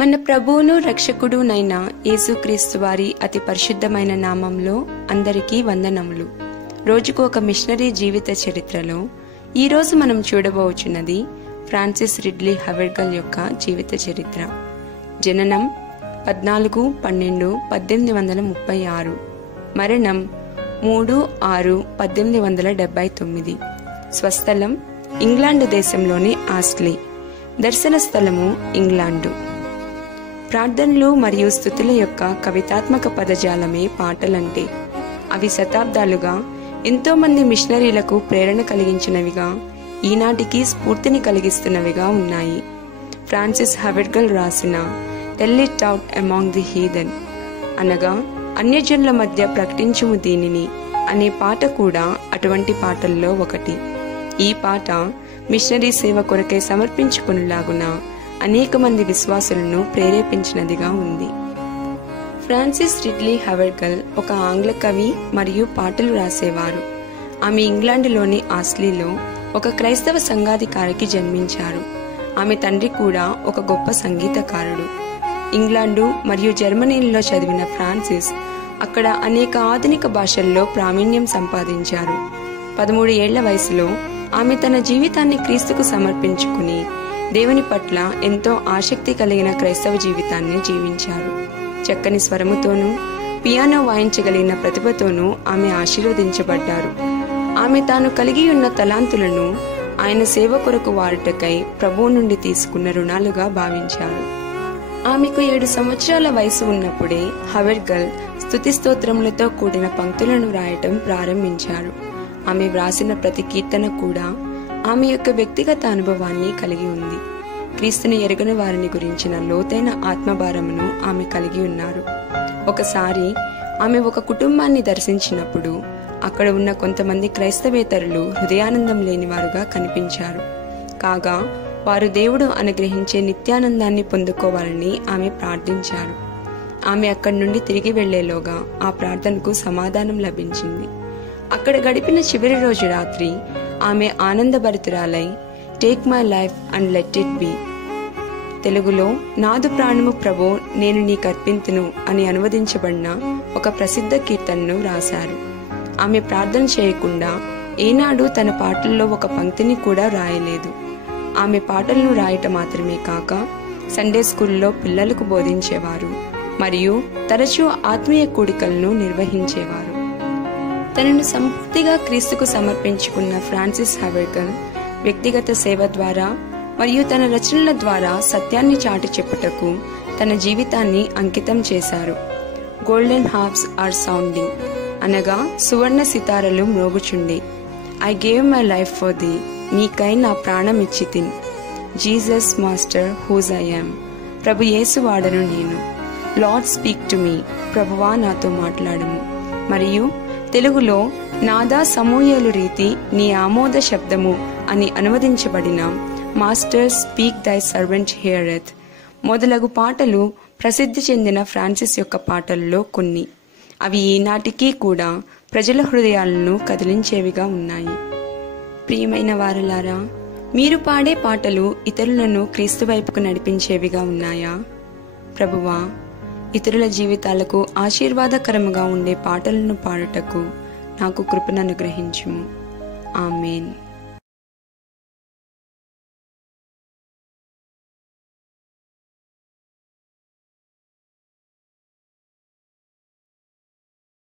మన ప్రభువును రక్షకుడునైన యేసుక్రీస్తు వారి అతి పరిశుద్ధమైన నామంలో అందరికీ వందనములు. రోజుకు ఒక మిషనరీ జీవిత చరిత్రలో ఈరోజు మనం చూడబోచున్నది ఫ్రాన్సిస్ రిడ్లీ హవెర్గల్ యొక్క జీవిత చరిత్ర. జననం 14/12/1836, మరణం 3/6/1879, స్వస్థలం ఇంగ్లాండ్ దేశంలోని ఆస్లీ, దర్శన స్థలము ఇంగ్లాండు. ప్రార్థనలు మరియు స్తుతుల యొక్క కవితాత్మక పదజాలమే పాటలంటే. అవి శతాబ్దాలుగా ఎంతో మంది మిషనరీలకు ప్రేరణ కలిగించినవిగా, ఈనాటికి స్ఫూర్తిని కలిగిస్తున్నవిగా ఉన్నాయి. ఫ్రాన్సిస్ హవెర్గల్ రాసిన tell it out among the heathen అనగా అన్యజనుల మధ్య ప్రకటించుము దీనిని అనే పాట కూడా అటువంటి పాటల్లో ఒకటి. ఈ పాట మిషనరీ సేవ కొరకే సమర్పించుకునేలాగున అనేక మంది విశ్వాసులను ప్రేరేపించినదిగా ఉంది. ఫ్రాన్సిస్ రిడ్లీ హవెర్గల్ ఒక ఆంగ్ల కవి మరియు పాటలు రాసేవారు. ఆమె ఇంగ్లాండ్లోని ఆస్లీలో ఒక క్రైస్తవ సంఘాధికారికి జన్మించారు. ఆమె తండ్రి కూడా ఒక గొప్ప సంగీతకారుడు. ఇంగ్లాండు మరియు జర్మనీలో చదివిన ఫ్రాన్సిస్ అక్కడ అనేక ఆధునిక భాషల్లో ప్రావీణ్యం సంపాదించారు. 13 ఏళ్ల వయసులో ఆమె తన జీవితాన్ని క్రీస్తుకు సమర్పించుకుని దేవుని పట్ల ఎంతో ఆసక్తి కలిగిన క్రైస్తవ జీవితాన్ని జీవించారు. చక్కని స్వరముతోనూ పియానో వాయించగలిగిన ప్రతిభతోనూ ఆమె ఆశీర్వదించబడ్డారు. ఆమె తాను కలిగి ఉన్న తలాంతులను ఆయన సేవ కొరకు వాడుటకై ప్రభువు నుండి తీసుకున్న రుణాలుగా భావించారు. ఆమెకు 7 సంవత్సరాల వయసు ఉన్నప్పుడే హవెర్గల్ స్తుతి స్తోత్రములతో కూడిన పంక్తులను రాయటం ప్రారంభించారు. ఆమె వ్రాసిన ప్రతి కీర్తన కూడా ఆమె యొక్క వ్యక్తిగత అనుభవాన్ని కలిగి ఉంది. క్రీస్తుని ఎరుగని వారిని గురించిన లోతైన ఆత్మభారమును ఆమె కలిగి ఉన్నారు. ఒకసారి ఆమె ఒక కుటుంబాన్ని దర్శించినప్పుడు అక్కడ ఉన్న కొంతమంది క్రైస్తవేతరులు హృదయానందం లేనివారుగా కనిపించారు. కాగా వారు దేవుడు అనుగ్రహించే నిత్యానందాన్ని పొందుకోవాలని ఆమె ప్రార్థించారు. ఆమె అక్కడి నుండి తిరిగి వెళ్లేలోగా ఆ ప్రార్థనకు సమాధానం లభించింది. అక్కడ గడిపిన చివరి రోజు రాత్రి ఆమె ఆనందభరితురాలై take my life and let it be, తెలుగులో నాదు ప్రాణము ప్రభో నేను నీకు అర్పింతును అని అనువదించబడిన ఒక ప్రసిద్ధ కీర్తనను రాశారు. ఆమె ప్రార్థన చేయకుండా ఏనాడు తన పాటల్లో ఒక పంక్తిని కూడా రాయలేదు. ఆమె పాటలను రాయటం మాత్రమే కాక సండే స్కూల్లో పిల్లలకు బోధించేవారు మరియు తరచూ ఆత్మీయ కూడికలను నిర్వహించేవారు. తనను సంపూర్తిగా క్రీస్తుకు సమర్పించుకున్న ఫ్రాన్సిస్ హవెర్గల్ వ్యక్తిగత సేవ ద్వారా మరియు తన రచనల ద్వారా సత్యాన్ని చాటి చెప్పుటకు తన జీవితాన్ని అంకితం చేశారు. గోల్డెన్ హార్ప్స్ ఆర్ సౌండింగ్ అనగా సువర్ణ సితారలు మ్రోగుచుండే. I gave my life for the, నీకై నా ప్రాణం ఇచ్చితిన్. Jesus master whose I am, ప్రభు యేసు వాడను నేను. లార్డ్ స్పీక్ టు మీ, ప్రభువా నాతో మాట్లాడము. మరియు తెలుగులో నాదా సమూయేలు రీతి నీ ఆమోద శబ్దము అని అనువదించబడిన మాస్టర్ స్పీక్ దై సర్వెంట్ హియరెత్ మొదలగు పాటలు ప్రసిద్ధి చెందిన ఫ్రాన్సిస్ యొక్క పాటల్లో కొన్ని. అవి ఈనాటికి కూడా ప్రజల హృదయాలను కదిలించేవిగా ఉన్నాయి. ప్రియమైన వారలారా, మీరు పాడే పాటలు ఇతరులను క్రీస్తు వైపుకు నడిపించేవిగా ఉన్నాయా? ప్రభువా, ఇతరుల జీవితాలకు ఆశీర్వాదకరముగా ఉండే పాటలను పాడుటకు నాకు కృపను అనుగ్రహించుము. ఆమేన్.